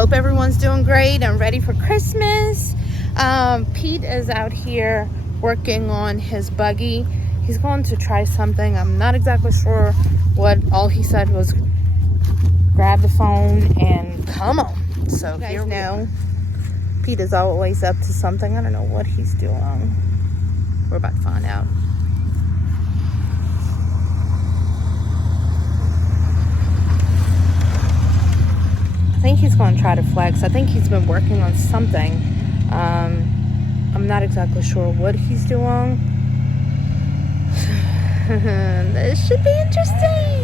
Hope everyone's doing great and ready for Christmas. Pete is out here working on his buggy. He's going to try something. I'm not exactly sure what. All he said was grab the phone and come on. So here we go. Pete is always up to something. I don't know what he's doing. We're about to find out. I think he's going to try to flex. I think he's been working on something. I'm not exactly sure what he's doing. This should be interesting.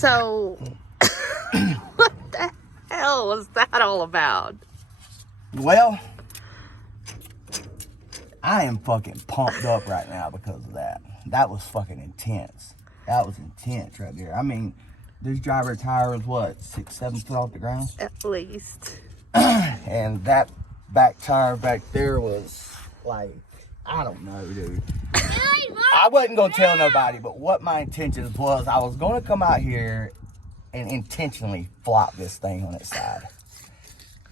So, what the hell was that all about? Well, I am fucking pumped up right now because of that. That was fucking intense. That was intense right there. I mean, this driver tire was what, 6-7 foot off the ground? At least. And that back tire back there was like, I don't know, dude. I wasn't gonna tell nobody, but what my intentions was, I was gonna come out here and intentionally flop this thing on its side.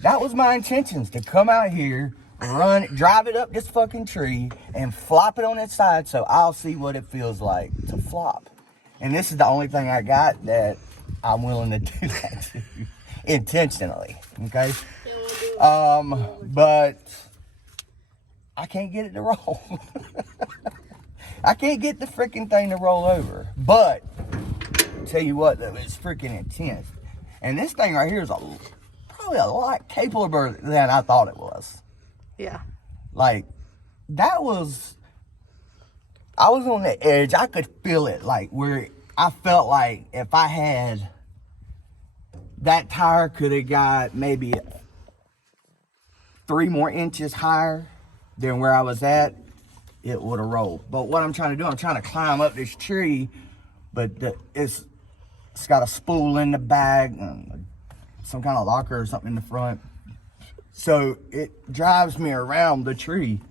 That was my intentions, to come out here, drive it up this fucking tree, and flop it on its side so I'll see what it feels like to flop. And this is the only thing I got that I'm willing to do that to, intentionally, okay? But I can't get it to roll. I can't get the freaking thing to roll over. But, tell you what though, it's freaking intense. And this thing right here is probably a lot capabler than I thought it was. Yeah. Like, I was on the edge. I could feel it, like, where I felt like if I had, that tire could have got maybe 3 more inches higher than where I was at, it would have rolled. But what I'm trying to do, I'm trying to climb up this tree, but it's got a spool in the back, and some kind of locker or something in the front. So it drives me around the tree.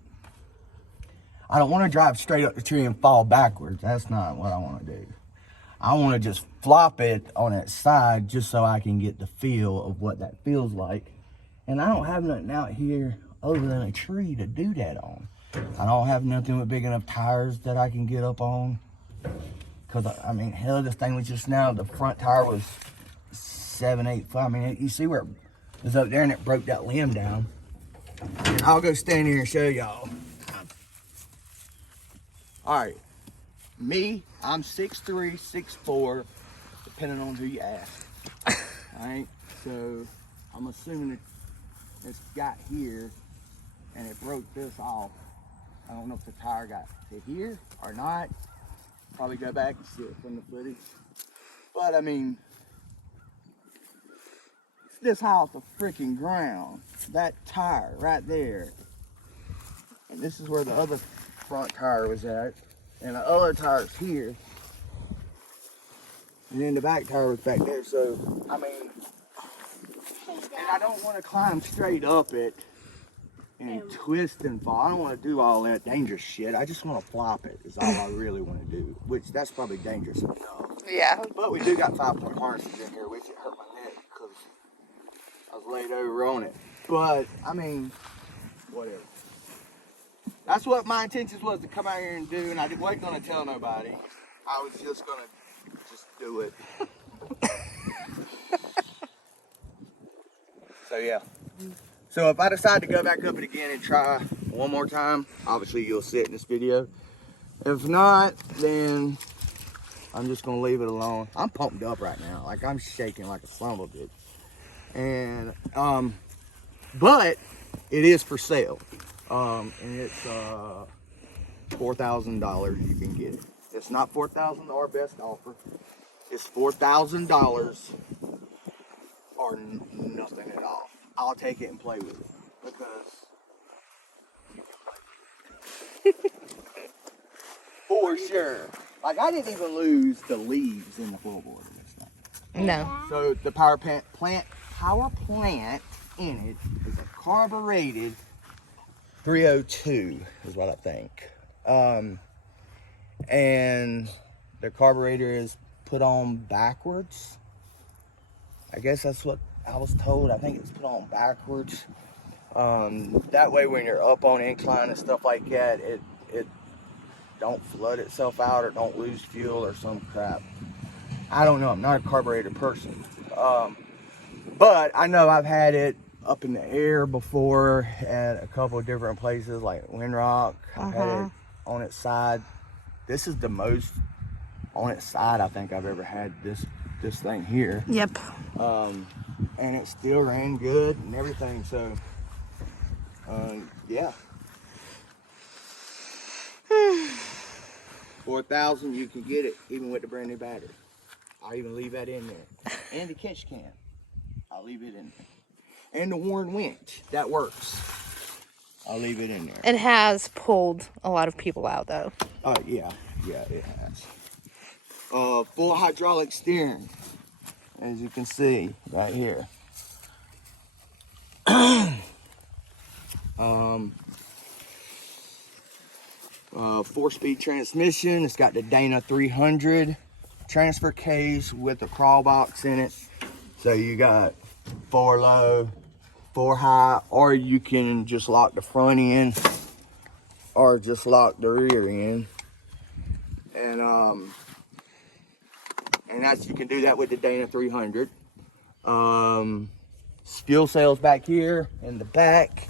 I don't want to drive straight up the tree and fall backwards. That's not what I want to do. I want to just flop it on its side just so I can get the feel of what that feels like. And I don't have nothing out here other than a tree to do that on. I don't have nothing with big enough tires that I can get up on. Cause I mean, hell, this thing was just now, the front tire was 7, 8 foot. I mean, you see where it was up there and it broke that limb down. And I'll go stand here and show y'all. All right, me, I'm 6'3", 6'4", depending on who you ask. All right, so I'm assuming it's got here and it broke this off. I don't know if the tire got to here or not. Probably go back and see it from the footage. But I mean, it's this high off the freaking ground. That tire right there. And this is where the other front tire was at. And the other tire's here. And then the back tire was back there. So, I mean, and I don't want to climb straight up it and twist and fall. I don't want to do all that dangerous shit. I just want to flop it is all I really want to do. Which, that's probably dangerous enough. Yeah. But we do got 5-point harnesses in here, which it hurt my neck because I was laid over on it. But, I mean, whatever. That's what my intentions was, to come out here and do, and I wasn't going to tell nobody. I was just going to just do it. So, yeah. So, if I decide to go back up it again and try one more time, obviously you'll see it in this video. If not, then I'm just going to leave it alone. I'm pumped up right now. Like, I'm shaking like a son of a bitch. And, but it is for sale. And it's $4,000 you can get it. It's not $4,000 our best offer. It's $4,000 or nothing at all. I'll take it and play with it because for sure. Like, I didn't even lose the leaves in the floorboard of this thing. No. So the power plant in it is a carbureted 302 is what I think. And the carburetor is put on backwards. I guess that's what I was told. I think it's put on backwards. That way when you're up on incline and stuff like that, it don't flood itself out or don't lose fuel or some crap. I don't know. I'm not a carburetor person. But I know I've had it up in the air before at a couple of different places like Windrock. I've had it on its side. This is the most on its side I think I've ever had this thing here. Yep. And it still ran good and everything. So, yeah. 4,000, you can get it even with the brand new battery. I'll even leave that in there. And the catch can. I'll leave it in there. And the Warren winch, that works. I'll leave it in there. It has pulled a lot of people out though. Oh, yeah, it has. Full hydraulic steering, as you can see right here. 4-speed transmission. It's got the Dana 300 transfer case with a crawl box in it. So you got 4 low, 4 high, or you can just lock the front end or just lock the rear end. And that's, you can do that with the Dana 300. Fuel cells back here in the back.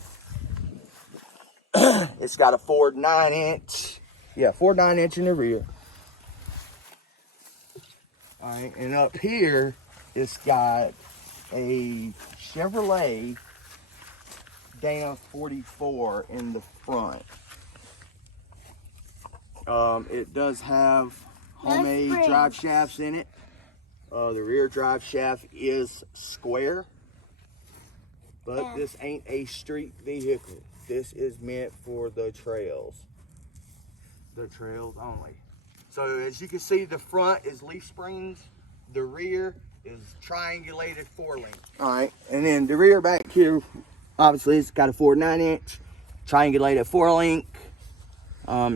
It's got a Ford 9-inch. Yeah, Ford 9-inch in the rear. All right, and up here, it's got a Chevrolet Dana 44 in the front. It does have homemade drive shafts in it. The rear drive shaft is square, but this ain't a street vehicle. This is meant for the trails only. So as you can see, the front is leaf springs, the rear is triangulated 4-link. All right, and then the rear back here, Obviously, it's got a 4.9-inch triangulated 4-link.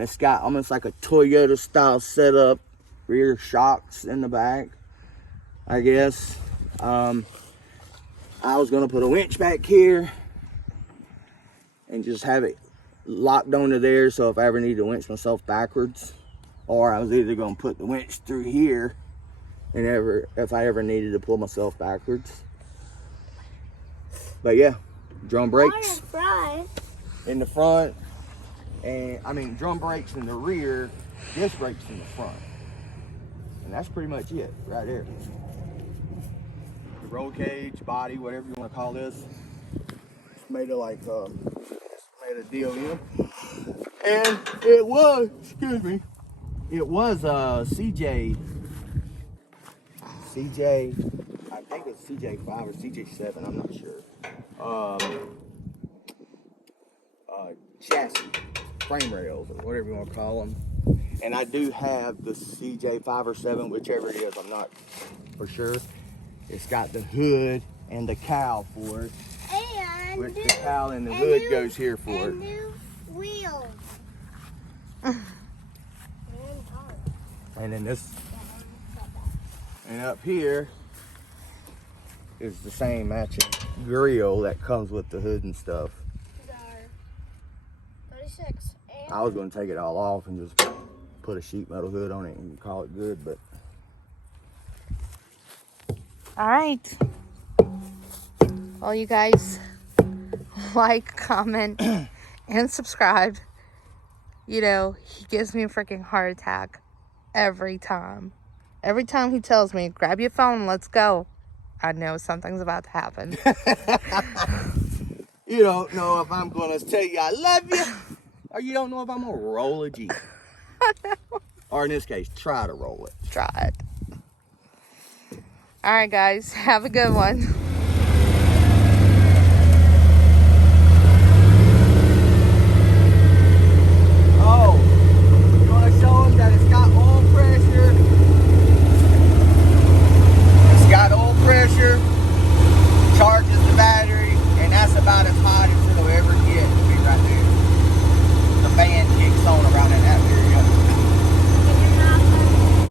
It's got almost like a Toyota style setup, rear shocks in the back, I guess. I was gonna put a winch back here and just have it locked onto there, so if I ever need to winch myself backwards, or I was either gonna put the winch through here and if I ever needed to pull myself backwards. But yeah, drum brakes in the front, and I mean drum brakes in the rear, disc brakes in the front, and that's pretty much it right there. The roll cage, body, whatever you want to call this, it's made of like made of DOM, and it was, excuse me, it was CJ, I think it's CJ5 or CJ7, I'm not sure. Chassis, frame rails, or whatever you want to call them. And I do have the CJ5 or 7, whichever it is, I'm not for sure. It's got the hood and the cowl for it. And Which the cowl and the hood goes here for it. New wheels. And then this, and up here is the same matching grill that comes with the hood and stuff. 36. I was going to take it all off and just put a sheet metal hood on it and call it good, but. All right. Well, you guys like, comment, and subscribe. You know, he gives me a freaking heart attack every time. Every time he tells me, grab your phone, let's go, I know something's about to happen. You don't know if I'm going to tell you I love you, or you don't know if I'm going to roll a Jeep. Or in this case, try to roll it. Try it. All right, guys, have a good one.